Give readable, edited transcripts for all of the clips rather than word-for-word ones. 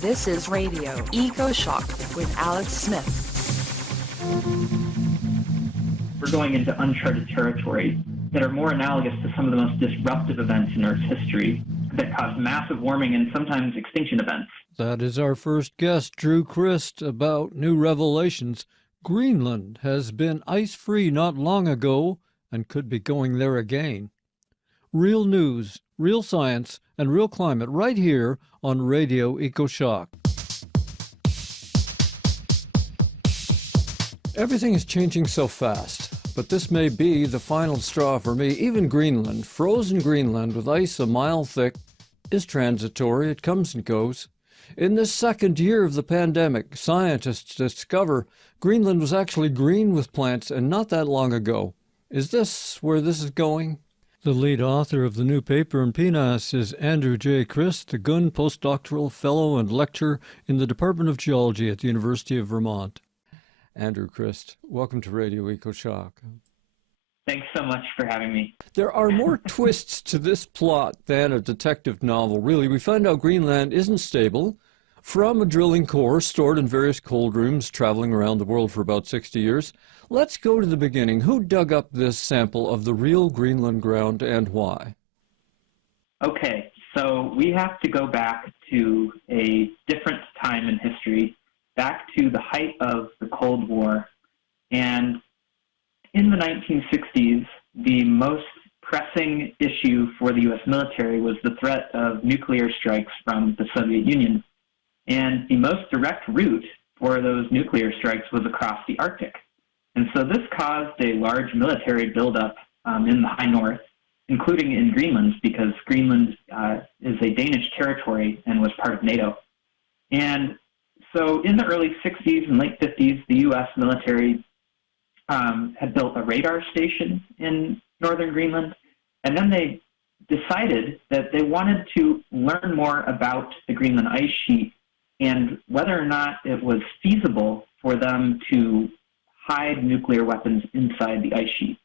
This is Radio Ecoshock with Alex Smith. We're going into uncharted territory that are more analogous to some of the most disruptive events in Earth's history that cause massive warming and sometimes extinction events. That is our first guest, Drew Christ, about new revelations. Greenland has been ice-free not long ago and could be going there again. Real news, real science, and real climate right here on Radio Ecoshock. Everything is changing so fast, but this may be the final straw for me. Even Greenland, frozen Greenland with ice a mile thick, is transitory. It comes and goes. In this second year of the pandemic, scientists discover Greenland was actually green with plants and not that long ago. Is this where this is going? The lead author of the new paper in PNAS is Andrew J. Christ, the Gunn Postdoctoral Fellow and Lecturer in the Department of Geology at the University of Vermont. Andrew Christ, welcome to Radio Ecoshock. Thanks so much for having me. There are more twists to this plot than a detective novel, really. We find out Greenland isn't stable from a drilling core stored in various cold rooms traveling around the world for about 60 years. Let's go to the beginning. Who dug up this sample of the real Greenland ground and why? Okay, so we have to go back to a different time in history, back to the height of the Cold War. And in the 1960s, the most pressing issue for the U.S. military was the threat of nuclear strikes from the Soviet Union. And the most direct route for those nuclear strikes was across the Arctic. And so this caused a large military buildup in the high north, including in Greenland, because Greenland is a Danish territory and was part of NATO. And so in the early 60s and late 50s, the U.S. military had built a radar station in northern Greenland, and then they decided that they wanted to learn more about the Greenland ice sheet and whether or not it was feasible for them to hide nuclear weapons inside the ice sheet.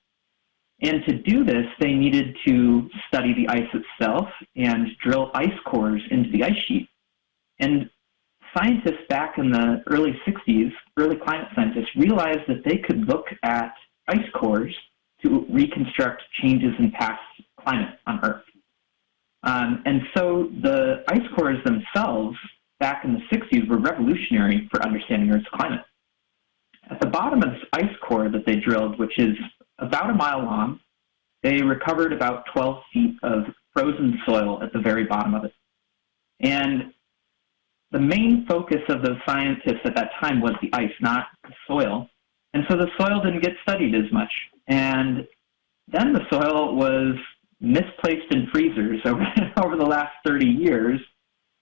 And to do this, they needed to study the ice itself and drill ice cores into the ice sheet. And scientists back in the early 60s, early climate scientists, realized that they could look at ice cores to reconstruct changes in past climate on Earth. And so the ice cores themselves back in the 60s were revolutionary for understanding Earth's climate. At the bottom of this ice core that they drilled, which is about a mile long, they recovered about 12 feet of frozen soil at the very bottom of it. And the main focus of those scientists at that time was the ice, not the soil. And so the soil didn't get studied as much. And then the soil was misplaced in freezers over the last 30 years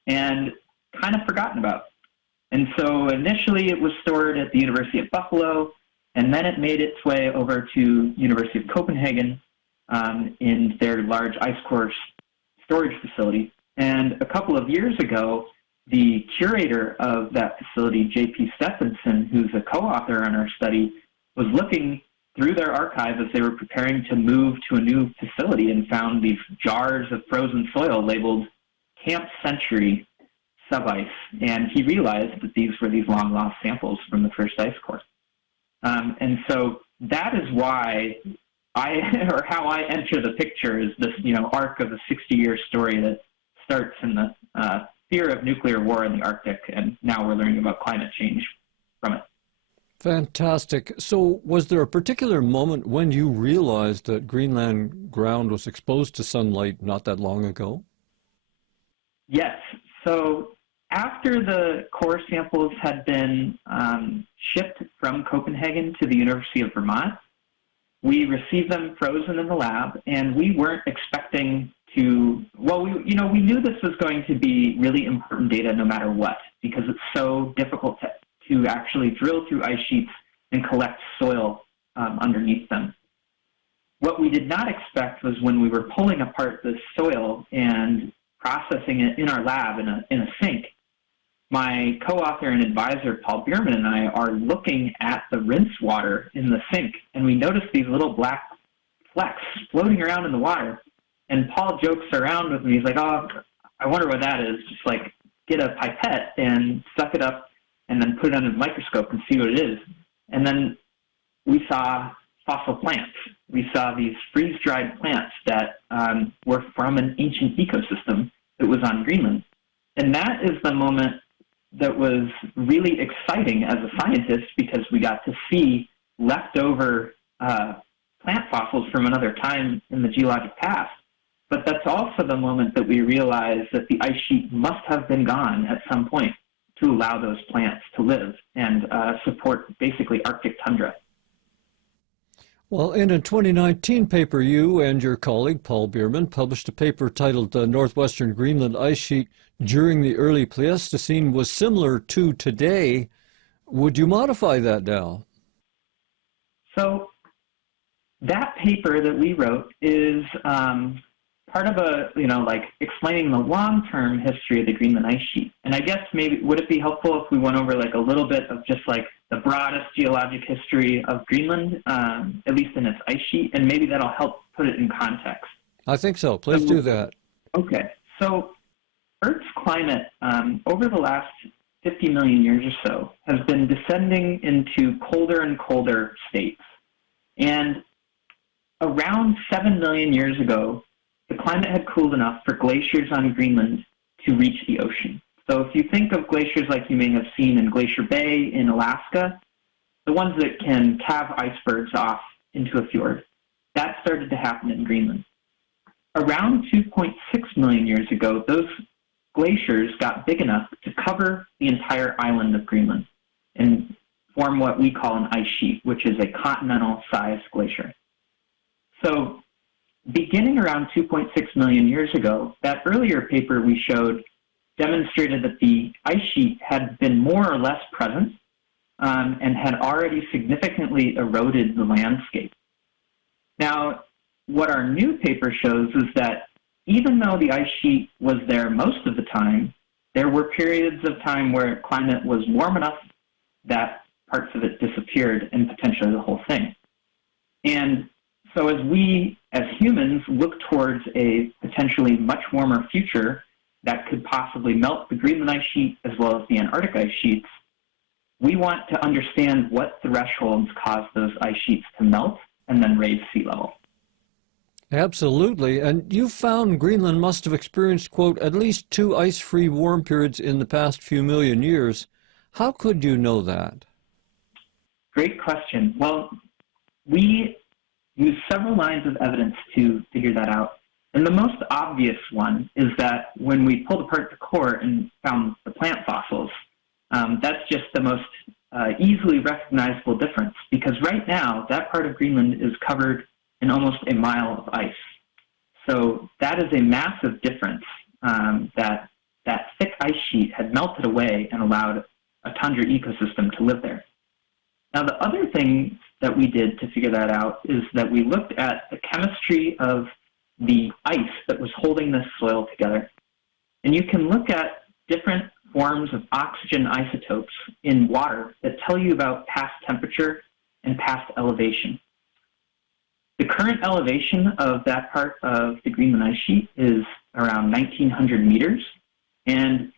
and kind of forgotten about. And so initially it was stored at the University of Buffalo, and then it made its way over to University of Copenhagen in their large ice core storage facility. And a couple of years ago, the curator of that facility, J.P. Stephenson, who's a co-author on our study, was looking through their archive as they were preparing to move to a new facility and found these jars of frozen soil labeled Camp Century subice. And he realized that these were these long-lost samples from the first ice core. And so that is why how I enter the picture is this, arc of a 60-year story that starts in the fear of nuclear war in the Arctic, and now we're learning about climate change from it. Fantastic. So was there a particular moment when you realized that Greenland ground was exposed to sunlight not that long ago? Yes. So after the core samples had been shipped from Copenhagen to the University of Vermont, we received them frozen in the lab, and we weren't expecting to, we knew this was going to be really important data no matter what, because it's so difficult to actually drill through ice sheets and collect soil underneath them. What we did not expect was when we were pulling apart the soil and processing it in our lab in a sink, my co-author and advisor, Paul Bierman, and I are looking at the rinse water in the sink, and we notice these little black flecks floating around in the water. And Paul jokes around with me. He's like, "Oh, I wonder what that is." Just like, get a pipette and suck it up and then put it under the microscope and see what it is. And then we saw fossil plants. We saw these freeze-dried plants that were from an ancient ecosystem that was on Greenland. And that is the moment that was really exciting as a scientist, because we got to see leftover plant fossils from another time in the geologic past. But that's also the moment that we realized that the ice sheet must have been gone at some point to allow those plants to live and support basically Arctic tundra. Well, in a 2019 paper, you and your colleague, Paul Bierman, published a paper titled Northwestern Greenland Ice Sheet During the Early Pleistocene Was Similar to Today. Would you modify that now? So that paper that we wrote is part of a, explaining the long-term history of the Greenland ice sheet. And I guess maybe, would it be helpful if we went over a little bit of just the broadest geologic history of Greenland, at least in its ice sheet, and maybe that'll help put it in context. I think so. Please do that. Okay. So Earth's climate over the last 50 million years or so has been descending into colder and colder states. And around 7 million years ago, the climate had cooled enough for glaciers on Greenland to reach the ocean. So if you think of glaciers like you may have seen in Glacier Bay in Alaska, the ones that can calve icebergs off into a fjord, that started to happen in Greenland. Around 2.6 million years ago, those glaciers got big enough to cover the entire island of Greenland and form what we call an ice sheet, which is a continental-sized glacier. So beginning around 2.6 million years ago, that earlier paper we showed demonstrated that the ice sheet had been more or less present and had already significantly eroded the landscape. Now, what our new paper shows is that even though the ice sheet was there most of the time, there were periods of time where climate was warm enough that parts of it disappeared and potentially the whole thing. And so as we, as humans, look towards a potentially much warmer future that could possibly melt the Greenland ice sheet as well as the Antarctic ice sheets, we want to understand what thresholds cause those ice sheets to melt and then raise sea level. Absolutely. And you found Greenland must have experienced, quote, at least 2 ice-free warm periods in the past few million years. How could you know that? Great question. Well, we used several lines of evidence to figure that out. And the most obvious one is that when we pulled apart the core and found the plant fossils, that's just the most easily recognizable difference, because right now that part of Greenland is covered in almost a mile of ice. So that is a massive difference, that thick ice sheet had melted away and allowed a tundra ecosystem to live there. Now, the other thing that we did to figure that out is that we looked at the chemistry of the ice that was holding this soil together. And you can look at different forms of oxygen isotopes in water that tell you about past temperature and past elevation. The current elevation of that part of the Greenland ice sheet is around 1,900 meters. And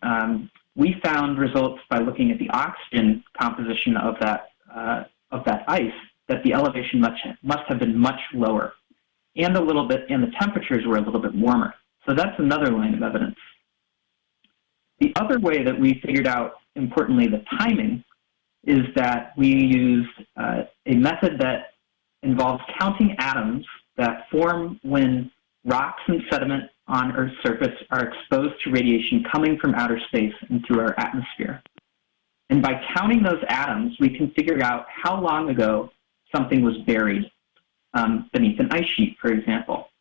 we found results by looking at the oxygen composition of that ice that the elevation must have been much lower, and the temperatures were a little bit warmer. So that's another line of evidence. The other way that we figured out, importantly, the timing, is that we used a method that involves counting atoms that form when rocks and sediment on Earth's surface are exposed to radiation coming from outer space and through our atmosphere. And by counting those atoms, we can figure out how long ago something was buried beneath an ice sheet, for example.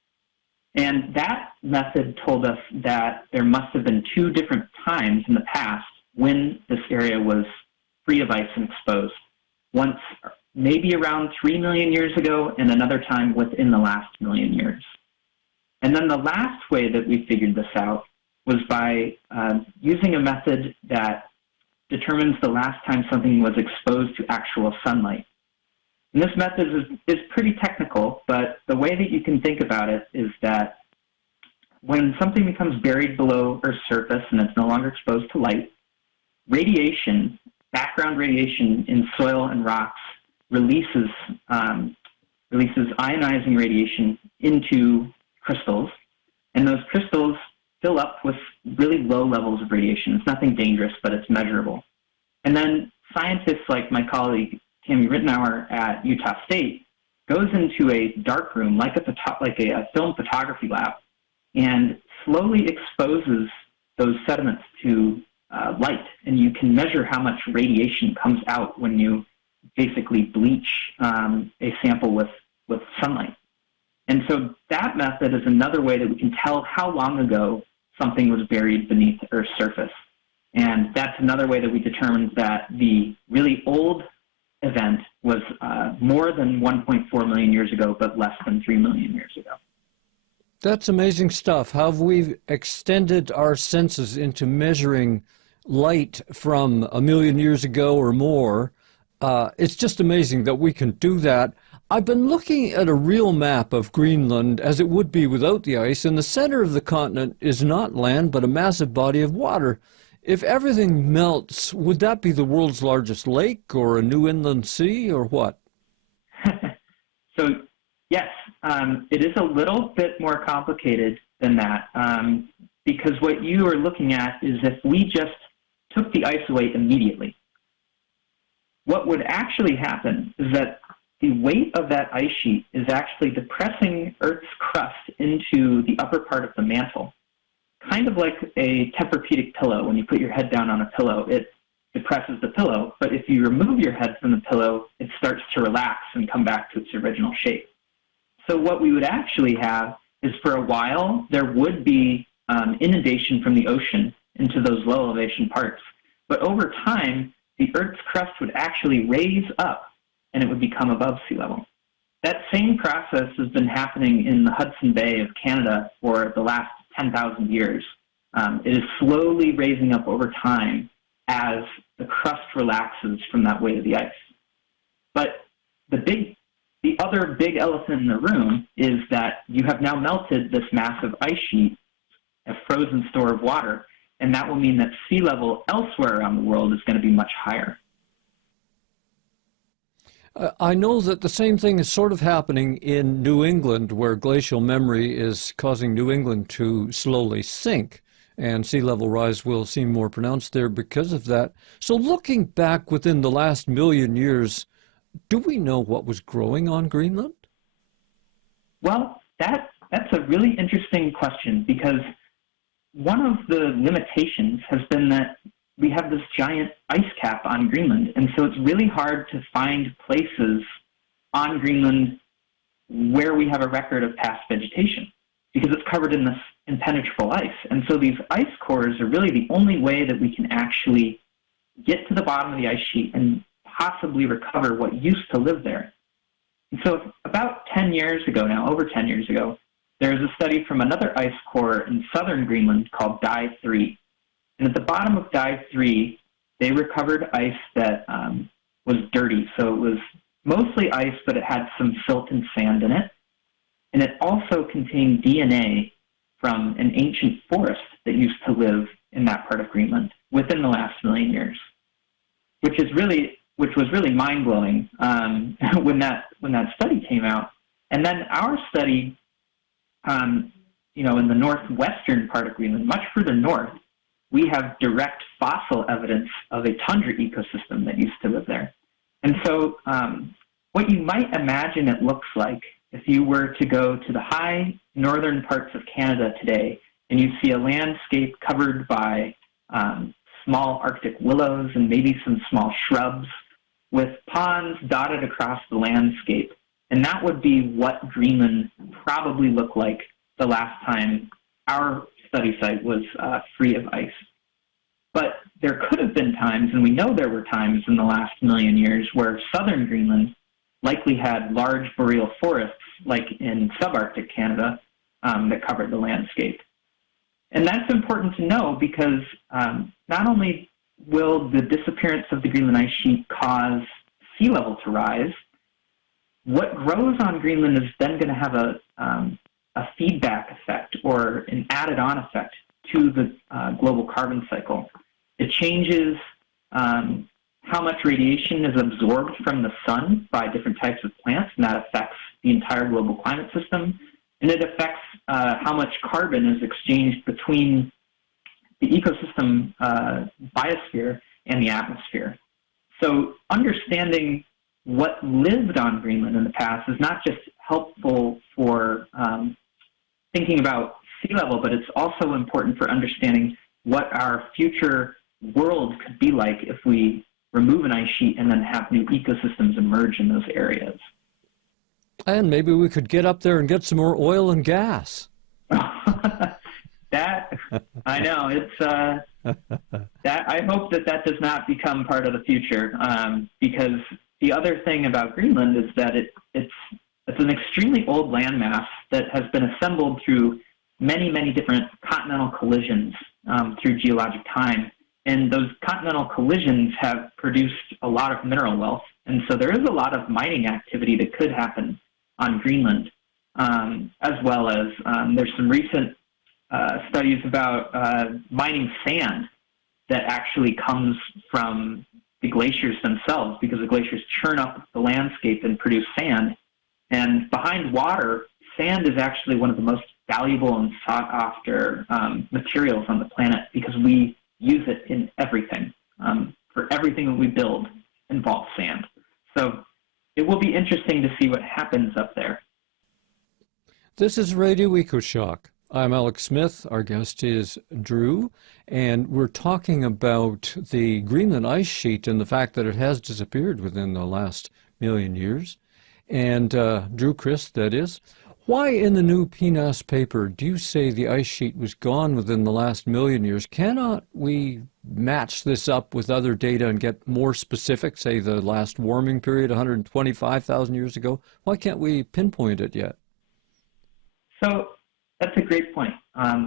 And that method told us that there must have been 2 different times in the past when this area was free of ice and exposed. Once maybe around 3 million years ago, and another time within the last million years. And then the last way that we figured this out was by using a method that determines the last time something was exposed to actual sunlight. And this method is pretty technical, but the way that you can think about it is that when something becomes buried below Earth's surface and it's no longer exposed to light, radiation, background radiation in soil and rocks releases ionizing radiation into crystals, and those crystals fill up with really low levels of radiation. It's nothing dangerous, but it's measurable. And then scientists like my colleague Tammy Rittenauer at Utah State goes into a dark room, like a film photography lab, and slowly exposes those sediments to light. And you can measure how much radiation comes out when you basically bleach a sample with sunlight. And so that method is another way that we can tell how long ago something was buried beneath the Earth's surface. And that's another way that we determined that the really old event was more than 1.4 million years ago, but less than 3 million years ago. That's amazing stuff. How have we extended our senses into measuring light from a million years ago or more? It's just amazing that we can do that. I've been looking at a real map of Greenland as it would be without the ice, and the center of the continent is not land, but a massive body of water. If everything melts, would that be the world's largest lake or a new inland sea or what? So, yes, it is a little bit more complicated than that, because what you are looking at is if we just took the ice away immediately, what would actually happen is that the weight of that ice sheet is actually depressing Earth's crust into the upper part of the mantle. Kind of like a Tempur-Pedic pillow. When you put your head down on a pillow, it depresses the pillow. But if you remove your head from the pillow, it starts to relax and come back to its original shape. So what we would actually have is, for a while, there would be inundation from the ocean into those low elevation parts. But over time, the Earth's crust would actually raise up and it would become above sea level. That same process has been happening in the Hudson Bay of Canada for the last 10,000 years. It is slowly raising up over time as the crust relaxes from that weight of the ice. But the other big elephant in the room is that you have now melted this massive ice sheet, a frozen store of water, and that will mean that sea level elsewhere around the world is going to be much higher. I know that the same thing is sort of happening in New England, where glacial memory is causing New England to slowly sink, and sea level rise will seem more pronounced there because of that. So looking back within the last million years, do we know what was growing on Greenland? Well, that's a really interesting question, because one of the limitations has been that we have this giant ice cap on Greenland, and so it's really hard to find places on Greenland where we have a record of past vegetation, because it's covered in this impenetrable ice. And so these ice cores are really the only way that we can actually get to the bottom of the ice sheet and possibly recover what used to live there. And so about 10 years ago now, over 10 years ago, there was a study from another ice core in southern Greenland called Dye 3. And at the bottom of Dye 3, they recovered ice that was dirty. So it was mostly ice, but it had some silt and sand in it. And it also contained DNA from an ancient forest that used to live in that part of Greenland within the last million years, which was really mind-blowing when that study came out. And then our study, in the northwestern part of Greenland, much further north, we have direct fossil evidence of a tundra ecosystem that used to live there. And so what you might imagine it looks like if you were to go to the high northern parts of Canada today and you see a landscape covered by small Arctic willows and maybe some small shrubs with ponds dotted across the landscape. And that would be what Greenland probably looked like the last time our study site was free of ice. But there could have been times, and we know there were times in the last million years, where southern Greenland likely had large boreal forests, like in subarctic Canada, that covered the landscape. And that's important to know because not only will the disappearance of the Greenland ice sheet cause sea level to rise, what grows on Greenland is then going to have a feedback effect or an added-on effect to the global carbon cycle. It changes how much radiation is absorbed from the sun by different types of plants, and that affects the entire global climate system. And it affects how much carbon is exchanged between the ecosystem biosphere and the atmosphere. So understanding what lived on Greenland in the past is not just helpful for thinking about sea level, but it's also important for understanding what our future world could be like if we remove an ice sheet and then have new ecosystems emerge in those areas. And maybe we could get up there and get some more oil and gas. That, I know, it's, that I hope that does not become part of the future, because the other thing about Greenland is that it's an extremely old landmass that has been assembled through many, many different continental collisions through geologic time. And those continental collisions have produced a lot of mineral wealth. And so there is a lot of mining activity that could happen on Greenland, as well as there's some recent studies about mining sand that actually comes from the glaciers themselves, because the glaciers churn up the landscape and produce sand. And behind water, sand is actually one of the most valuable and sought-after materials on the planet, because we use it in everything. For everything that we build involves sand. So it will be interesting to see what happens up there. This is Radio Ecoshock. I'm Alex Smith. Our guest is Drew, and we're talking about the Greenland ice sheet and the fact that it has disappeared within the last million years. And Drew Christ, that is. Why in the new PNAS paper do you say the ice sheet was gone within the last million years? Cannot we match this up with other data and get more specific, say the last warming period 125,000 years ago? Why can't we pinpoint it yet? So that's a great point.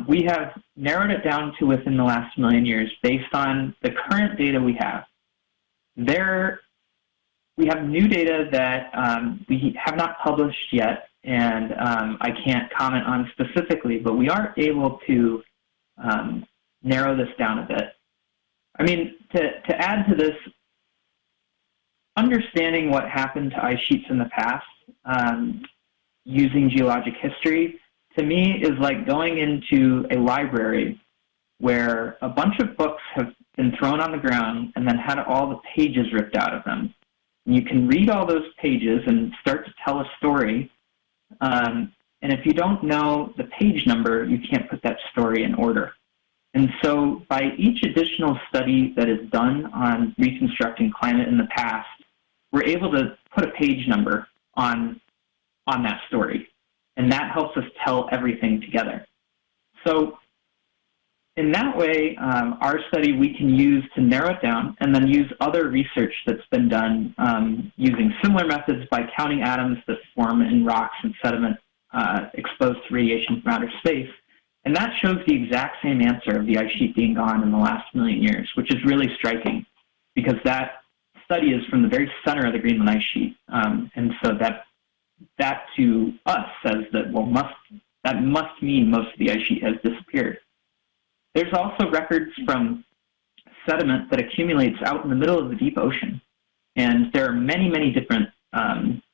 We have narrowed it down to within the last million years based on the current data we have. We have new data that we have not published yet, and I can't comment on specifically, but we are able to narrow this down a bit. I mean, to add to this, understanding what happened to ice sheets in the past using geologic history, to me, is like going into a library where a bunch of books have been thrown on the ground and then had all the pages ripped out of them. You can read all those pages and start to tell a story. And if you don't know the page number, you can't put that story in order. And so by each additional study that is done on reconstructing climate in the past, we're able to put a page number on that story. And that helps us tell everything together. So in that way, our study we can use to narrow it down, and then use other research that's been done using similar methods by counting atoms that form in rocks and sediment exposed to radiation from outer space. And that shows the exact same answer of the ice sheet being gone in the last million years, which is really striking, because that study is from the very center of the Greenland ice sheet. And so that to us says that, well, that must mean most of the ice sheet has disappeared. There's also records from sediment that accumulates out in the middle of the deep ocean. And there are many, many different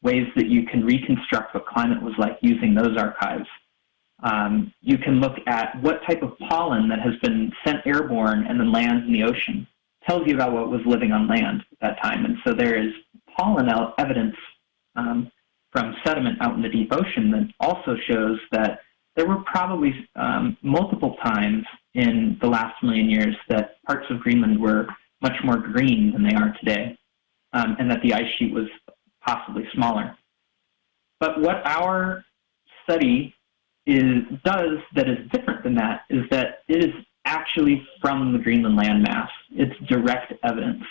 ways that you can reconstruct what climate was like using those archives. You can look at what type of pollen that has been sent airborne and then lands in the ocean. It tells you about what was living on land at that time. And so there is pollen evidence from sediment out in the deep ocean that also shows that there were probably multiple times in the last million years that parts of Greenland were much more green than they are today, and that the ice sheet was possibly smaller. But what our study does that is different than that is that it is actually from the Greenland landmass. It's direct evidence.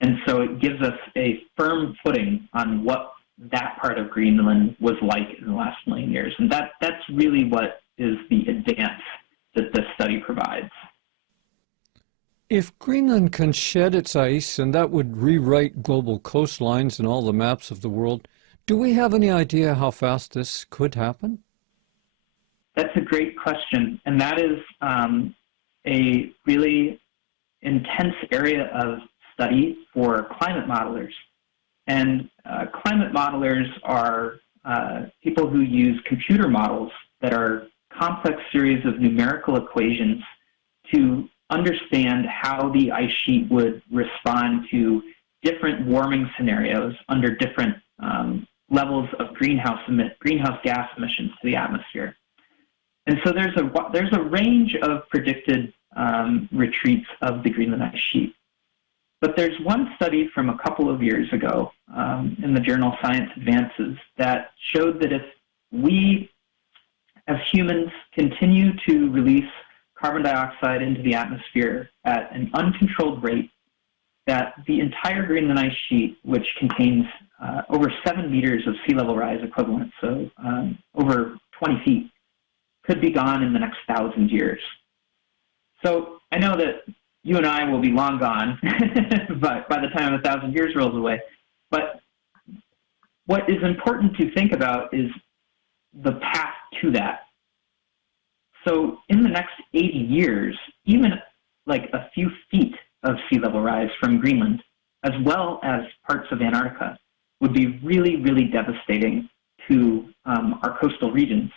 And so it gives us a firm footing on what that part of Greenland was like in the last million years. And that's really what is the advance that this study provides. If Greenland can shed its ice, and that would rewrite global coastlines and all the maps of the world, do we have any idea how fast this could happen? That's a great question, and that is a really intense area of study for climate modelers. And climate modelers are people who use computer models that are complex series of numerical equations to understand how the ice sheet would respond to different warming scenarios under different levels of greenhouse gas emissions to the atmosphere. And so there's a range of predicted retreats of the Greenland ice sheet. But there's one study from a couple of years ago in the journal Science Advances that showed that if we, as humans, continue to release carbon dioxide into the atmosphere at an uncontrolled rate, that the entire Greenland ice sheet, which contains over 7 meters of sea level rise equivalent, so over 20 feet, could be gone in the next 1,000 years. So I know that you and I will be long gone by the time 1,000 years rolls away. But what is important to think about is the path to that. So in the next 80 years, even like a few feet of sea level rise from Greenland, as well as parts of Antarctica, would be really, really devastating to our coastal regions.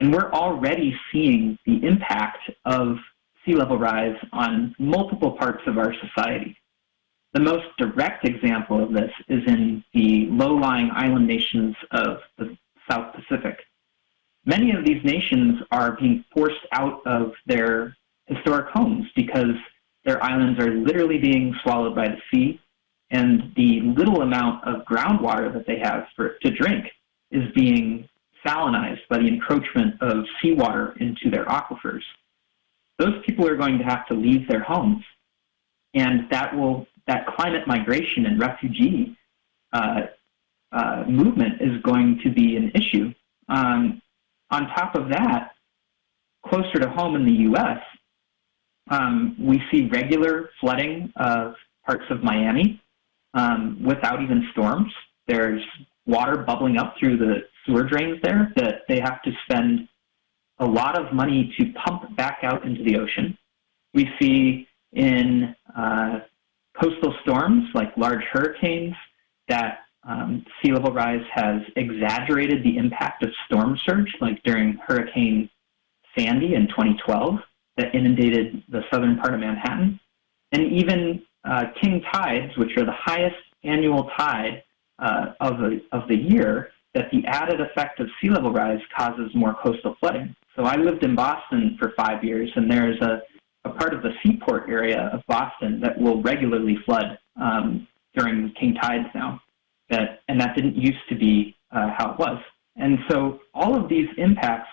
And we're already seeing the impact of sea level rise on multiple parts of our society. The most direct example of this is in the low-lying island nations of the South Pacific. Many of these nations are being forced out of their historic homes because their islands are literally being swallowed by the sea, and the little amount of groundwater that they have to drink is being salinized by the encroachment of seawater into their aquifers. Those people are going to have to leave their homes, and that climate migration and refugee movement is going to be an issue. On top of that, closer to home in the U.S., we see regular flooding of parts of Miami without even storms. There's water bubbling up through the sewer drains there that they have to spend a lot of money to pump back out into the ocean. We see in coastal storms like large hurricanes that sea level rise has exaggerated the impact of storm surge, like during Hurricane Sandy in 2012 that inundated the southern part of Manhattan. And even king tides, which are the highest annual tide of the year, that the added effect of sea level rise causes more coastal flooding. So I lived in Boston for 5 years, and there's a part of the seaport area of Boston that will regularly flood during king tides now. And that didn't used to be how it was. And so all of these impacts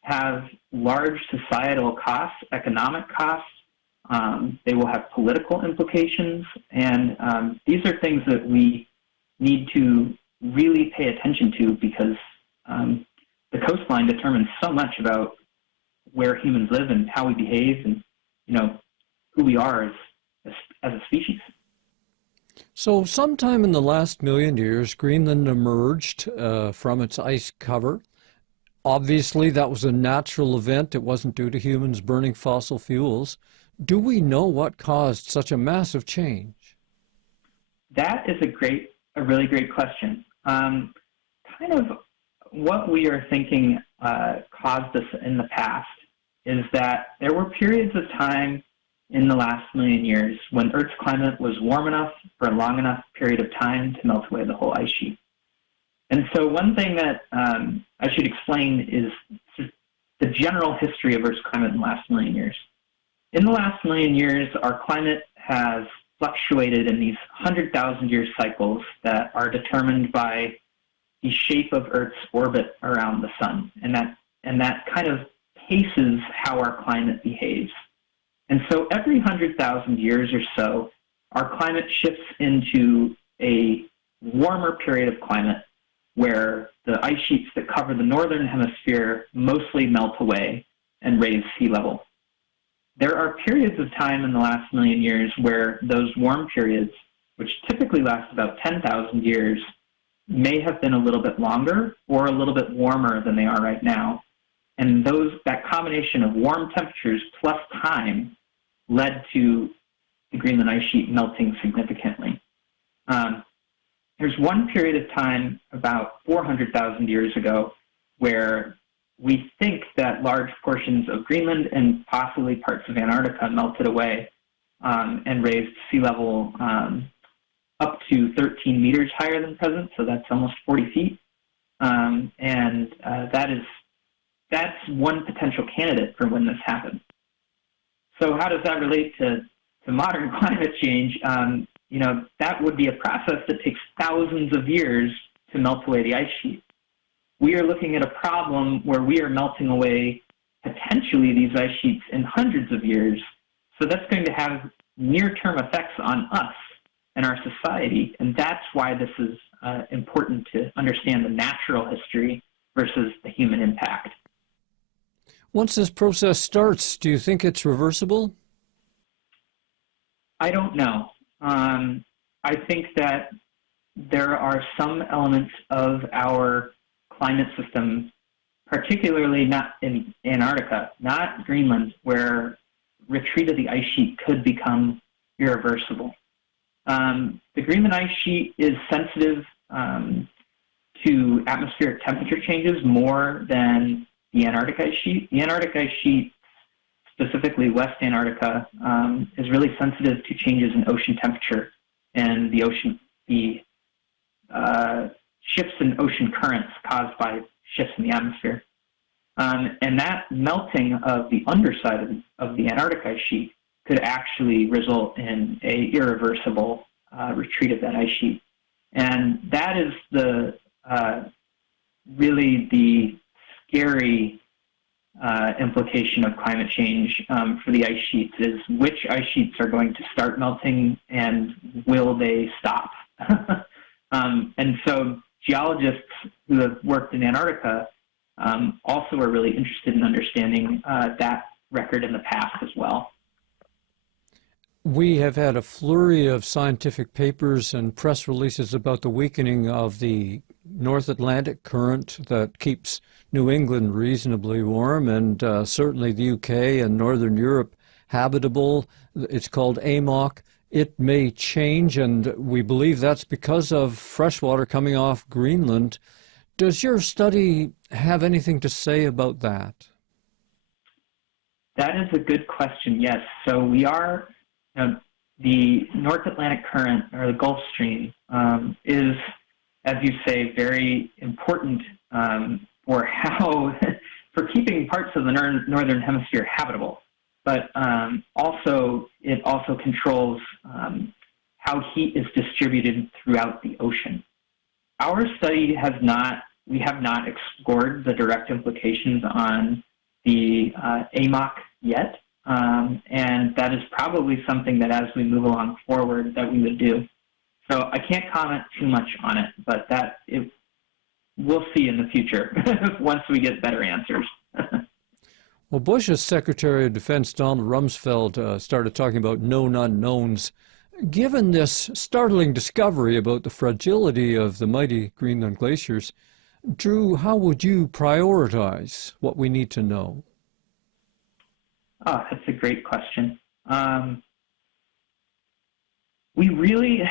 have large societal costs, economic costs. They will have political implications. And these are things that we need to really pay attention to because the coastline determines so much about where humans live and how we behave and, who we are as a species. So sometime in the last million years, Greenland emerged from its ice cover. Obviously, that was a natural event. It wasn't due to humans burning fossil fuels. Do we know what caused such a massive change? That is a really great question. Kind of what we are thinking caused this in the past is that there were periods of time in the last million years when Earth's climate was warm enough for a long enough period of time to melt away the whole ice sheet. And so one thing that I should explain is the general history of Earth's climate in the last million years. In the last million years, our climate has fluctuated in these 100,000-year cycles that are determined by the shape of Earth's orbit around the sun. And that kind of paces how our climate behaves. And so every 100,000 years or so, our climate shifts into a warmer period of climate where the ice sheets that cover the northern hemisphere mostly melt away and raise sea level. There are periods of time in the last million years where those warm periods, which typically last about 10,000 years, may have been a little bit longer or a little bit warmer than they are right now. And that combination of warm temperatures plus time led to the Greenland ice sheet melting significantly. There's one period of time about 400,000 years ago where we think that large portions of Greenland and possibly parts of Antarctica melted away and raised sea level up to 13 meters higher than present, so that's almost 40 feet. That's one potential candidate for when this happened. So how does that relate to modern climate change? That would be a process that takes thousands of years to melt away the ice sheet. We are looking at a problem where we are melting away potentially these ice sheets in hundreds of years. So that's going to have near-term effects on us and our society, and that's why this is important to understand the natural history versus the human impact. Once this process starts, do you think it's reversible? I don't know. I think that there are some elements of our climate system, particularly not in Antarctica, not Greenland, where retreat of the ice sheet could become irreversible. The Greenland ice sheet is sensitive to atmospheric temperature changes more than the Antarctic ice sheet. The Antarctic ice sheet, specifically West Antarctica, is really sensitive to changes in ocean temperature and the shifts in ocean currents caused by shifts in the atmosphere. And that melting of the underside of the Antarctic ice sheet could actually result in a irreversible retreat of that ice sheet. And that is really the scary implication of climate change for the ice sheets is which ice sheets are going to start melting and will they stop? And so geologists who have worked in Antarctica also are really interested in understanding that record in the past as well. We have had a flurry of scientific papers and press releases about the weakening of the North Atlantic current that keeps New England reasonably warm, and certainly the UK and Northern Europe habitable. It's called AMOC. It may change, and we believe that's because of fresh water coming off Greenland. Does your study have anything to say about that? That is a good question, yes. So we are, the North Atlantic current, or the Gulf Stream, is, as you say, very important for for keeping parts of the Northern Hemisphere habitable. But it also controls how heat is distributed throughout the ocean. Our study we have not explored the direct implications on the AMOC yet, and that is probably something that as we move along forward that we would do. So I can't comment too much on it, but we'll see in the future once we get better answers. Well, Bush's Secretary of Defense, Donald Rumsfeld, started talking about known unknowns. Given this startling discovery about the fragility of the mighty Greenland glaciers, Drew, how would you prioritize what we need to know? Oh, that's a great question. We really,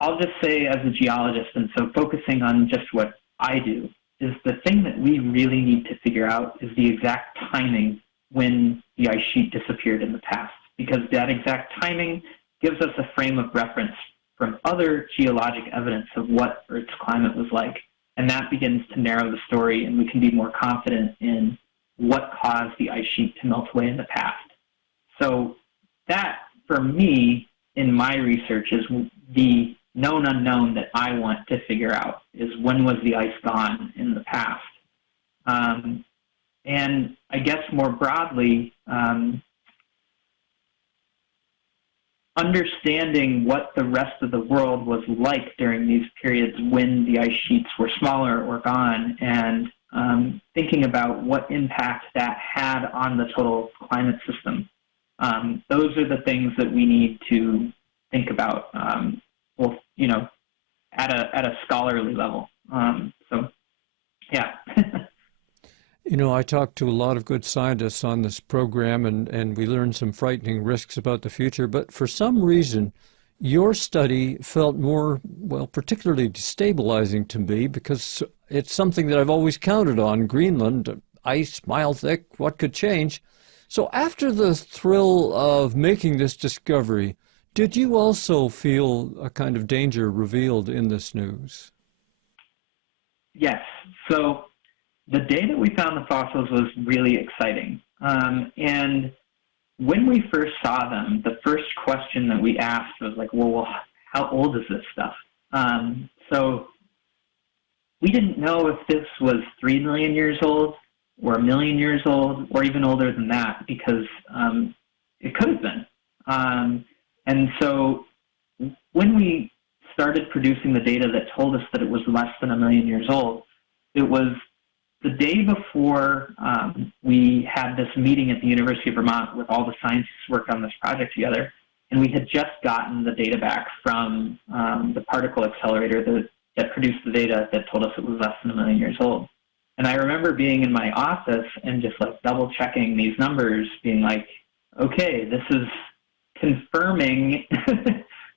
I'll just say as a geologist, and so focusing on just what I do, is the thing that we really need to figure out is the exact timing when the ice sheet disappeared in the past, because that exact timing gives us a frame of reference from other geologic evidence of what Earth's climate was like, and that begins to narrow the story, and we can be more confident in what caused the ice sheet to melt away in the past. So that, for me, in my research, is the known unknown that I want to figure out, is when was the ice gone in the past? And I guess more broadly, understanding what the rest of the world was like during these periods when the ice sheets were smaller or gone, and thinking about what impact that had on the total climate system. Those are the things that we need to think about, both, at a scholarly level. So, yeah. You know, I talked to a lot of good scientists on this program, and we learned some frightening risks about the future. But for some reason, your study felt more, well, particularly destabilizing to me because it's something that I've always counted on. Greenland, ice, mile thick, what could change? So after the thrill of making this discovery, did you also feel a kind of danger revealed in this news? Yes. So the day that we found the fossils was really exciting. And when we first saw them, the first question that we asked was like, well, how old is this stuff? So we didn't know if this was 3 million years old or 1 million years old or even older than that because it could have been. And so when we started producing the data that told us that it was less than 1 million years old, it was the day before we had this meeting at the University of Vermont with all the scientists who worked on this project together, and we had just gotten the data back from the particle accelerator that produced the data that told us it was less than 1 million years old. And I remember being in my office and just like double checking these numbers, being like, okay, this is confirming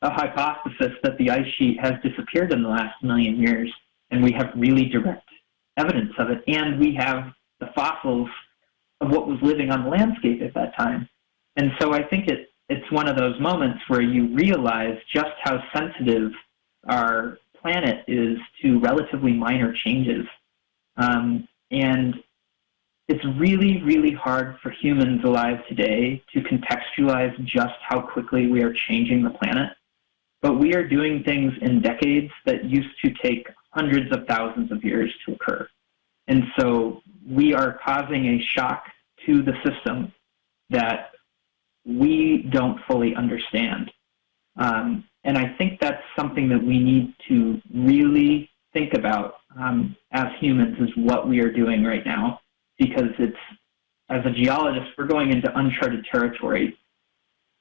a hypothesis that the ice sheet has disappeared in the last 1 million years, and we have really direct evidence of it, and we have the fossils of what was living on the landscape at that time. And so I think it's one of those moments where you realize just how sensitive our planet is to relatively minor changes. And it's really, really hard for humans alive today to contextualize just how quickly we are changing the planet. But we are doing things in decades that used to take hundreds of thousands of years to occur. And so we are causing a shock to the system that we don't fully understand. And I think that's something that we need to really think about as humans is what we are doing right now, because it's, as a geologist, we're going into uncharted territory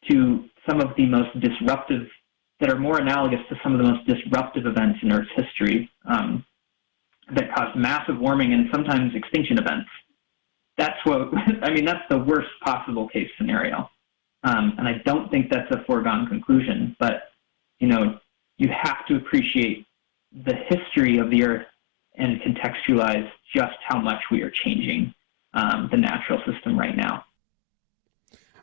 to some of the most disruptive, that are more analogous to some of the most disruptive events in Earth's history that caused massive warming and sometimes extinction events. That's what, I mean, that's the worst possible case scenario. And I don't think that's a foregone conclusion, but, you know, you have to appreciate the history of the Earth and contextualize just how much we are changing the natural system right now.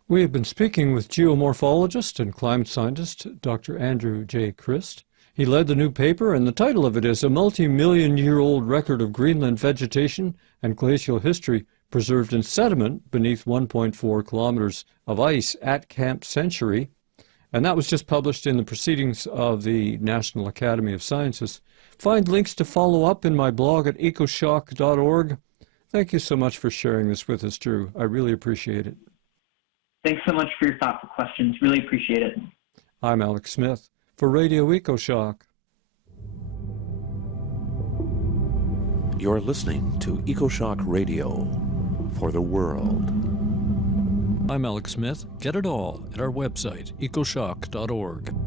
We have been speaking with geomorphologist and climate scientist Dr. Andrew J. Christ. He led the new paper, and the title of it is A Multi-Million-Year-Old Record of Greenland Vegetation and Glacial History Preserved in Sediment Beneath 1.4 Kilometers of Ice at Camp Century. And that was just published in the Proceedings of the National Academy of Sciences. Find links to follow up in my blog at ecoshock.org. Thank you so much for sharing this with us, Drew. I really appreciate it. Thanks so much for your thoughtful questions. Really appreciate it. I'm Alex Smith for Radio Ecoshock. You're listening to Ecoshock Radio for the world. I'm Alex Smith. Get it all at our website, ecoshock.org.